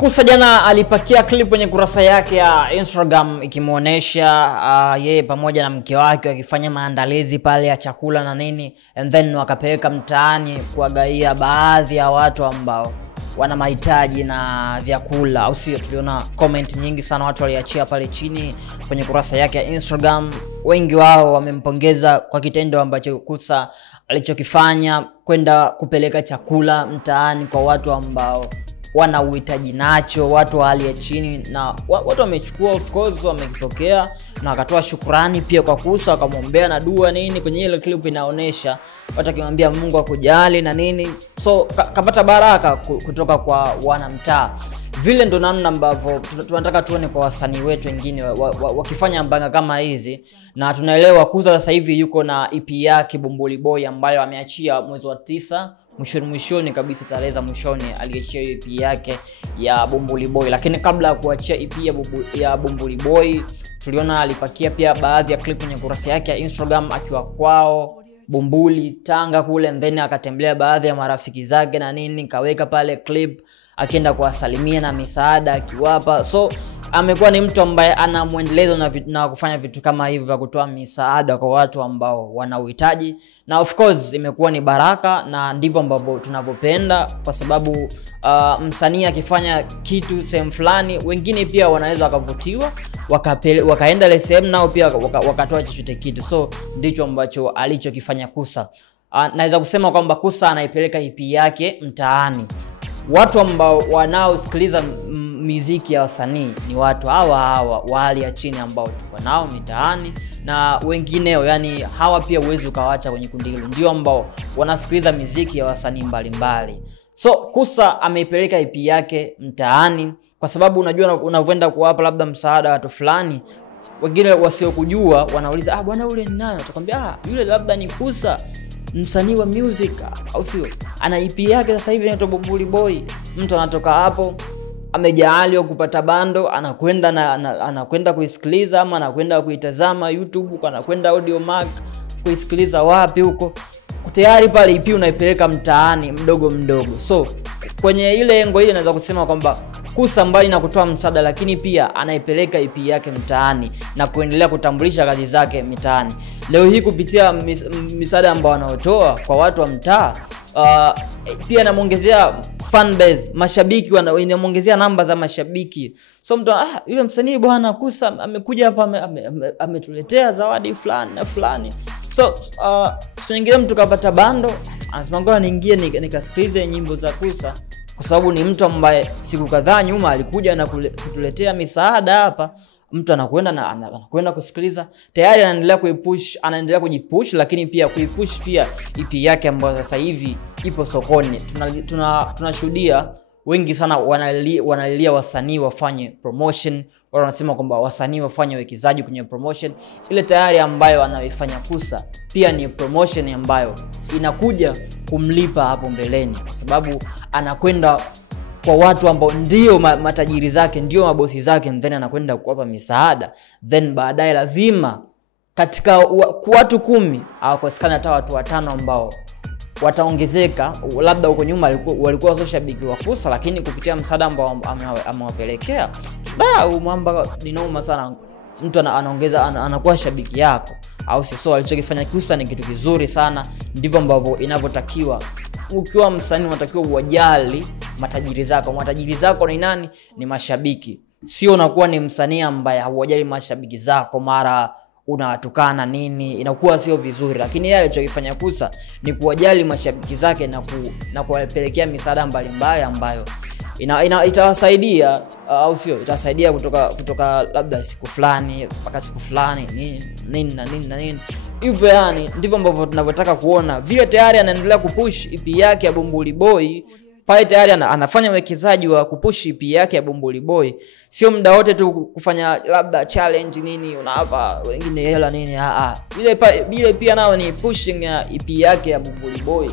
Kusa jana alipakia clip kwenye kurasa yake ya Instagram ikimuonesha yeye pamoja na mke wake wakifanya maandalizi pale ya chakula na nini, and then wakapeleka mtaani kuwagaia baadhi ya watu ambao wana mahitaji na vyakula, au sio? Tuliona comment nyingi sana watu waliachia pale chini kwenye kurasa yake ya Instagram. Wengi wao wamempongeza kwa kitendo ambacho Kusa alichokifanya, kwenda kupeleka chakula mtaani kwa watu ambao wana uhitaji nacho, watu wa hali ya chini, na watu wamechukua, of course wamekipokea na wakatoa shukrani pia kwa Kusa, wakamwombea na dua nini. Kwenye ile clip inaonesha watu wakimwambia Mungu akujali na nini, so kapata baraka kutoka kwa wanamtaa. Vile ndo namna ambavyo tunataka tuone kwa wasanii wetu wengine wakifanya mbanga kama hizi. Na tunaelewa Kusa sasa hivi yuko na EP yake Bumbuli Boy ambayo ameachia mwezi wa 9, mwishoni kabisa, tarehe za mwishoni aliachia EP yake ya Bumbuli Boy. Lakini kabla ya kuachia EP ya Bumbuli Boy, tuliona alipakia pia baadhi ya clip kwenye kurasa yake ya Instagram akiwa kwao Bumbuli Tanga kule, and then akatembelea baadhi ya marafiki zake na nini, kaweka pale clip akienda kuwasalimia na misaada akiwapa. So amekuwa ni mtu ambaye ana muendelezo na kufanya vitu kama hivi vya kutoa misaada kwa watu ambao wana uhitaji, na of course imekuwa ni baraka, na ndivyo ambavyo tunavyopenda, kwa sababu msanii akifanya kitu sehemu fulani, wengine pia wanaweza wakavutiwa wakaenda ile sehemu nao pia wakatoa chochote kitu. So ndicho ambacho alichokifanya Kusa. Naweza kusema kwamba Kusa anaipeleka EP yake mtaani. Watu ambao wanaosikiliza muziki ya wasanii ni watu hawa wa hali ya chini ambao tuko nao mitaani, na wengineo, yani hawa pia uwezo ukawaacha kwenye kundi hilo, ndio ambao wanasikiliza muziki ya wasanii mbalimbali. So Kusa ameipeleka EP yake mtaani kwa sababu unajua unavyoenda kuwapa labda msaada watu fulani, wengine wasiokujua wanauliza bwana yule ni nani? Utakwambia yule labda ni Kusa, msanii wa music, au sio? Ana EP yake sasa hivi inaitwa Bumbuli Boy. Mtu anatoka hapo amejaaliwa kupata bando, anakwenda kuisikiliza, ama anakwenda kuitazama YouTube, anakwenda Audiomack kuisikiliza wapi huko, tayari pale EP unaipeleka mtaani mdogo. So kwenye ile engo ile naweza kusema kwamba Kusa mbali na kutoa msaada, lakini pia anaipeleka EP yake mtaani na kuendelea kutambulisha kazi zake mitaani. Leo hii kupitia misaada ambao wanaotoa kwa watu wa mtaa, pia anamuongezea fan base, mashabiki wanamuongezea namba za mashabiki. So mtu yule msanii bwana Kusa amekuja hapa ametuletea zawadi fulani na fulani. So siku nyingine mtu kapata bando, anasema ngoja niingie nikasikilize nyimbo za Kusa, kwa sababu ni mtu ambaye siku kadhaa nyuma alikuja na kutuletea misaada hapa. Mtu anakwenda kusikiliza, tayari anaendelea kujipush, lakini pia kuipush pia EP yake ambayo sasa hivi ipo sokoni. Tunashuhudia wengi sana wanalilia wasanii wafanye promotion, wanasema kwamba wasanii wafanye uwekezaji kwenye promotion. Ile tayari ambayo anaifanya Kusa pia ni promotion ambayo inakuja kumlipa hapo mbeleni, kwa sababu anakwenda kwa watu ambao ndio matajiri zake, ndio mabosi zake, then anakwenda kuwapa misaada, then baadaye lazima katika watu 10 hawakosekana hata watu 5 ambao wataongezeka. Labda huko nyuma walikuwa washabiki wa Kusa, lakini kupitia msaada ambao amewapelekea, mwamba ni noma sana. Mtu anakuwa shabiki yako, au sio? So alichokifanya Kusa ni kitu kizuri sana, ndivyo ambavyo inavyotakiwa. Ukiwa msanii unatakiwa uwajali matajiri zako. Matajiri zako ni nani? Ni mashabiki. Sio unakuwa ni msanii ambaye hauwajali mashabiki zako, mara unawatukana nini, inakuwa sio vizuri. Lakini yale alichokifanya Kusa ni kuwajali mashabiki zake na kuwapelekea misaada mbalimbali ambayo itawasaidia, au sio? Itasaidia kutoka labda siku fulani mpaka siku fulani nini. Hivyo yani ndivyo ambavyo tunavyotaka kuona. Vile tayari anaendelea kupush EP yake ya Bumbuli Boy, pale tayari anafanya uwekezaji wa kupush EP yake ya Bumbuli Boy. Sio muda wote tu kufanya labda challenge nini, unawapa wengine hela nini. Ile pia nao ni pushing ya EP yake ya Bumbuli Boy.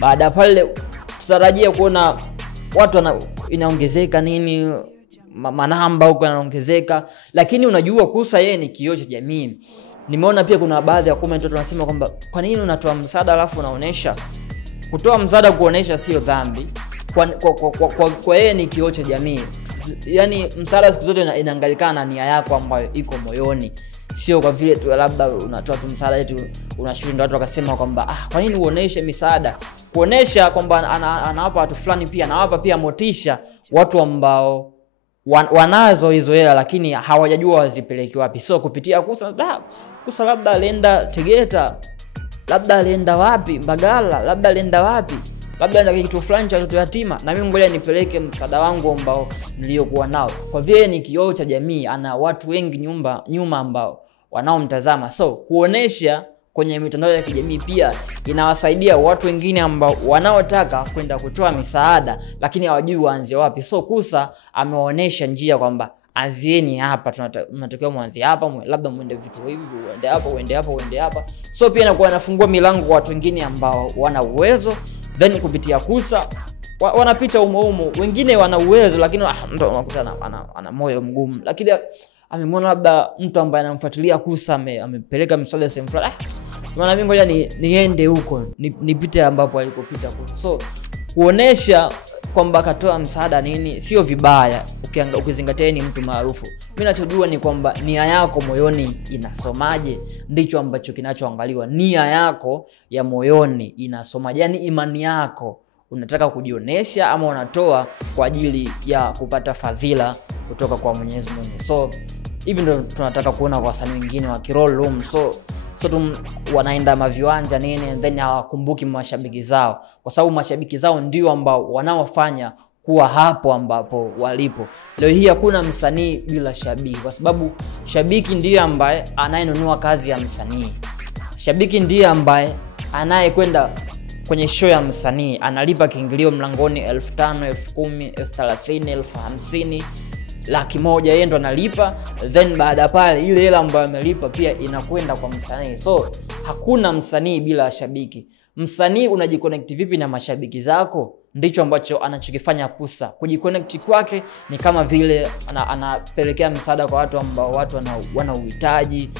Baada pale tutarajia kuona watu inaongezeka nini, manamba huko yanaongezeka. Lakini unajua Kusa yeye ni kioo cha jamii. Nimeona pia kuna baadhi ya comment watu wanasema kwamba kwa nini unatoa msaada alafu unaonesha? Kutoa msaada kuonesha sio dhambi. Kwa yeye ni kioo cha jamii. yani msaada siku zote inaangalikana na nia yako ambayo iko moyoni, sio kwa vile tu labda unatoa tu msaada eti unashinda watu wakasema kwamba kwa nini uoneshe misaada. Kuonesha kwamba anawapa watu fulani, pia anawapa pia motisha watu ambao wanazo hizo hela lakini hawajajua wazipeleke wapi. So kupitia Kusa labda alienda Tegeta, labda alienda wapi Mbagala, labda alienda wapi, labda alienda kitu fulani cha watoto yatima, na mimi ngoja nipeleke msaada wangu ambao niliokuwa nao. Kwa vile ni kioo cha jamii, ana watu wengi nyuma ambao wanaomtazama. So kuonesha kwenye mitandao ya kijamii pia inawasaidia watu wengine ambao wanaotaka kwenda kutoa misaada lakini hawajui waanze wapi. So Kusa ameonyesha njia kwamba anzieni hapa, tunatakiwa mwanzie hapa, labda muende vitu hivi, uende hapa. So pia inakuwa inafungua milango kwa watu wengine ambao wana uwezo, then kupitia Kusa wanapita umo. Wengine wana uwezo lakini mtu anakuta ana moyo mgumu, lakini amemwona labda mtu ambaye anamfuatilia Kusa amepeleka msaada sehemu fulani, maana mimi ngoja niende huko, nipite ambapo alikopita Kusa. So kuonesha kwamba katoa msaada nini sio vibaya ukizingatia ni mtu maarufu. Mimi ninachojua ni kwamba nia yako moyoni inasomaje, ndicho ambacho kinachoangaliwa. Nia yako ya moyoni inasomaje, yani imani yako, unataka kujionesha ama unatoa kwa ajili ya kupata fadhila kutoka kwa Mwenyezi Mungu. So hivi ndio tunataka kuona kwa wasanii wengine wa kiroll room. So wanaenda maviwanja nini and then hawakumbuki mashabiki zao, kwa sababu mashabiki zao ndio ambao wanaofanya kuwa hapo ambapo walipo. Leo hii hakuna msanii bila shabiki, kwa sababu shabiki ndiye ambaye anayenunua kazi ya msanii. Shabiki ndiye ambaye anayekwenda kwenye show ya msanii, analipa kiingilio mlangoni 1500, 10,000, 30,000, 50,000, laki moja, yeye ndo analipa. Then baada pale ile hela ambayo amelipa pia inakwenda kwa msanii. So hakuna msanii bila shabiki. Msanii unajiconnect vipi na mashabiki zako? Ndicho ambacho anachokifanya Kusa. Kujiconnect kwake ni kama vile anapelekea msaada kwa watu ambao watu wana uhitaji,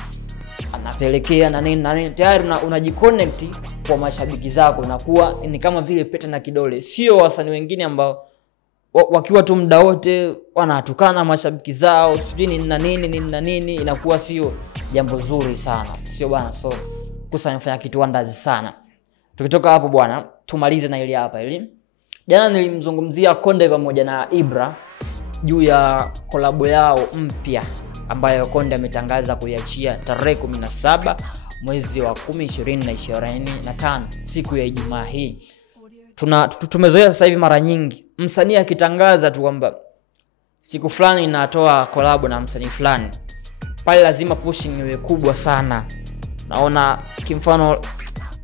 anapelekea na nini. Tayari unajiconnect kwa mashabiki zako, unakuwa ni kama vile pete na kidole. Sio wasanii wengine ambao wakiwa tu muda wote wanatukana mashabiki zao, sijui nini, inakuwa sio jambo zuri sana, sio bwana. So Kusa anafanya kitu wonders sana. Tukitoka hapo bwana, tumalize na ile hapa ili. Jana nilimzungumzia Konde pamoja na Ibra juu ya kolabo yao mpya ambayo Konde ametangaza kuiachia tarehe 17 mwezi wa 10 2025 siku ya Ijumaa hii. Tumezoea sasa hivi mara nyingi msanii akitangaza tu kwamba siku fulani inatoa kolabo na msanii fulani, pale lazima pushing iwe kubwa sana. Naona kimfano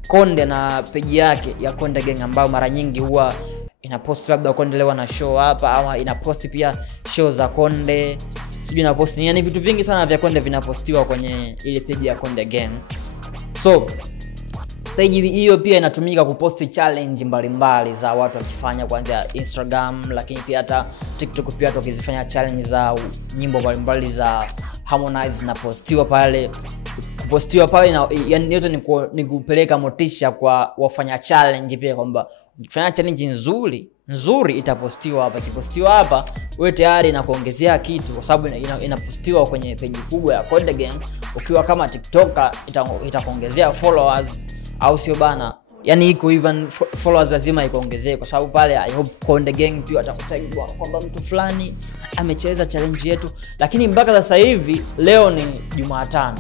Konde na page yake ya Konde Gang ambayo mara nyingi huwa inapost labda Konde leo na show hapa, ama inapost pia show za Konde, sijui inapost yani vitu vingi sana vya Konde vinapostiwa kwenye ile page ya Konde Gang. So page hiyo pia inatumika kuposti challenge mbalimbali za watu wakifanya kuanzia Instagram, lakini pia hata TikTok pia tukizifanya challenge za nyimbo mbalimbali za Harmonize na postiwa pale. Kupostiwa pale na yani yote ni kupeleka motisha kwa wafanya challenge pia, kwamba ukifanya challenge nzuri itapostiwa hapa. Kipostiwa hapa wewe tayari inakuongezea kitu, kwa sababu inapostiwa kwenye page kubwa ya Konde Gang. Ukiwa kama TikToker itakuongezea followers, au sio bana? Yani iko even followers lazima ikuongezee, kwa sababu pale I hope Konde Gang pia atakutagwa kwamba mtu fulani amecheza challenge yetu. Lakini mpaka sasa hivi leo ni Jumatano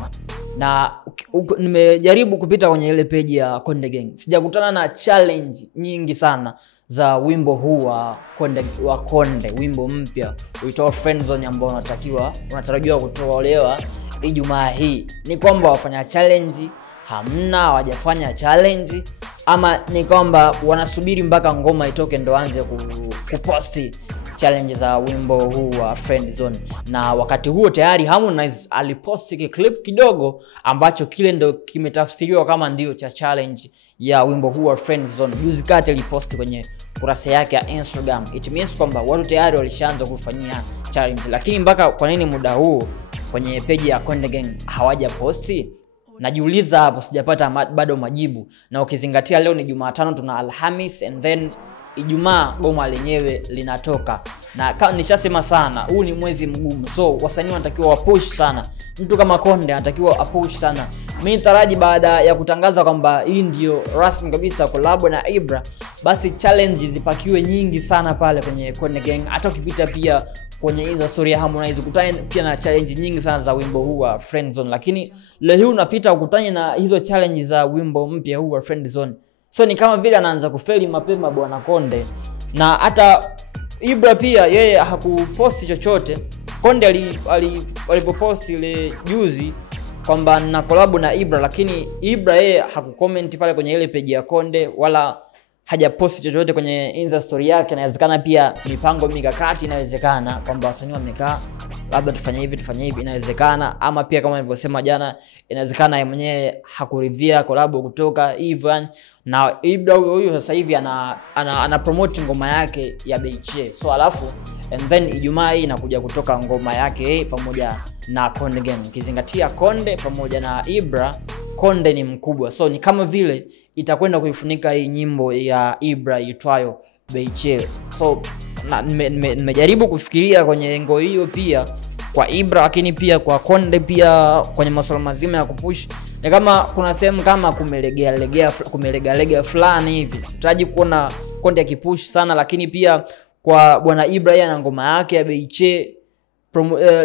na nimejaribu kupita kwenye ile page ya Konde Gang, sijakutana na challenge nyingi sana za wimbo huu wa Konde, wimbo mpya uitao Friendzone ambao unatarajiwa kutolewa Ijumaa hii. Ni kwamba wafanya challenge hamna, hawajafanya challenge, ama ni kwamba wanasubiri mpaka ngoma itoke ndo anze kuposti challenge za wimbo huu wa Friendzone? Na wakati huo tayari Harmonize aliposti clip kidogo ambacho kile ndo kimetafsiriwa kama ndio cha challenge ya wimbo huu wa Friendzone. Juzi kati aliposti kwenye kurasa yake ya Instagram. It means kwamba watu tayari walishaanza kufanyia challenge. Lakini mpaka kwa nini muda huu kwenye page ya Konde Gang hawaja posti? Najiuliza hapo, sijapata bado majibu. Na ukizingatia leo ni Jumatano, tuna Alhamis and then Ijumaa goma lenyewe linatoka. Na kama nishasema sana, huu ni mwezi mgumu. So wasanii wanatakiwa wapush sana. Mtu kama Konde anatakiwa apush sana. Mimi nitaraji baada ya kutangaza kwamba hii ndio rasmi kabisa collab na Ibra, basi challenges zipakiwe nyingi sana pale kwenye Konde Gang. Hata ukipita pia kwenye hizo story ya Harmonize ukutane pia na challenge nyingi sana za wimbo huu wa Friend Zone. Lakini leo hii unapita ukutane na hizo challenge za wimbo mpya huu wa Friend Zone. So ni kama vile anaanza kufeli mapema bwana Konde. Na hata Ibra pia yeye hakuposti chochote. Konde alipopost ile juzi kwamba na collab na Ibra, lakini Ibra yeye hakucomment pale kwenye ile page ya Konde wala hajaposti chochote kwenye Insta story yake. Inawezekana pia mipango mikakati, inawezekana kwamba wasanii wamekaa labda tufanye hivi, inawezekana. Ama pia kama nilivyosema jana, inawezekana yeye mwenyewe hakuridhia collab kutoka hivyo. Na Ibra huyo sasa hivi ana promote ngoma yake ya Beiche. So alafu and then Ijumaa hii inakuja kutoka ngoma yake pamoja na Konde Gang. Ukizingatia Konde pamoja na Ibra, Konde ni mkubwa. So ni kama vile itakwenda kuifunika hii nyimbo ya Ibra itwayo Beiche. So nimejaribu kufikiria kwenye engo hiyo pia kwa Ibra, lakini pia kwa Konde pia kwenye masuala mazima ya kupush. Ni kama kuna sehemu kama kumelega fulani hivi. Tutaji kuona Konde akipush sana, lakini pia kwa bwana Ibra yeye na ngoma yake ya Beiche,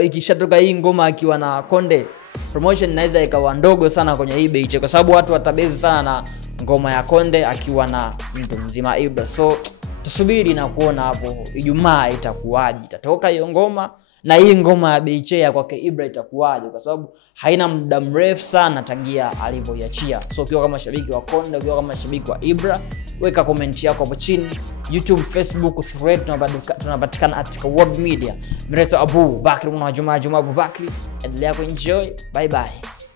ikishatoka hii ngoma akiwa na Konde, promotion inaweza ikawa ndogo sana kwenye hii Beiche, kwa sababu watu watabezi sana na ngoma ya Konde akiwa na mtu mzima Ibra. So tusubiri na kuona hapo Ijumaa itakuwaje, itatoka hiyo ngoma na hii ngoma ya Beiche ya kwake Ibra itakuwaje, kwa sababu haina muda mrefu sana tangia alivyoiachia. So ukiwa kama shabiki wa Konde, ukiwa kama shabiki wa Ibra, weka comment yako hapo chini. YouTube, Facebook, Thread, tunapatikana katika World Media. Mimi Abu Bakri, Juma Abu Bakri. Endelea kuenjoy. Bye bye.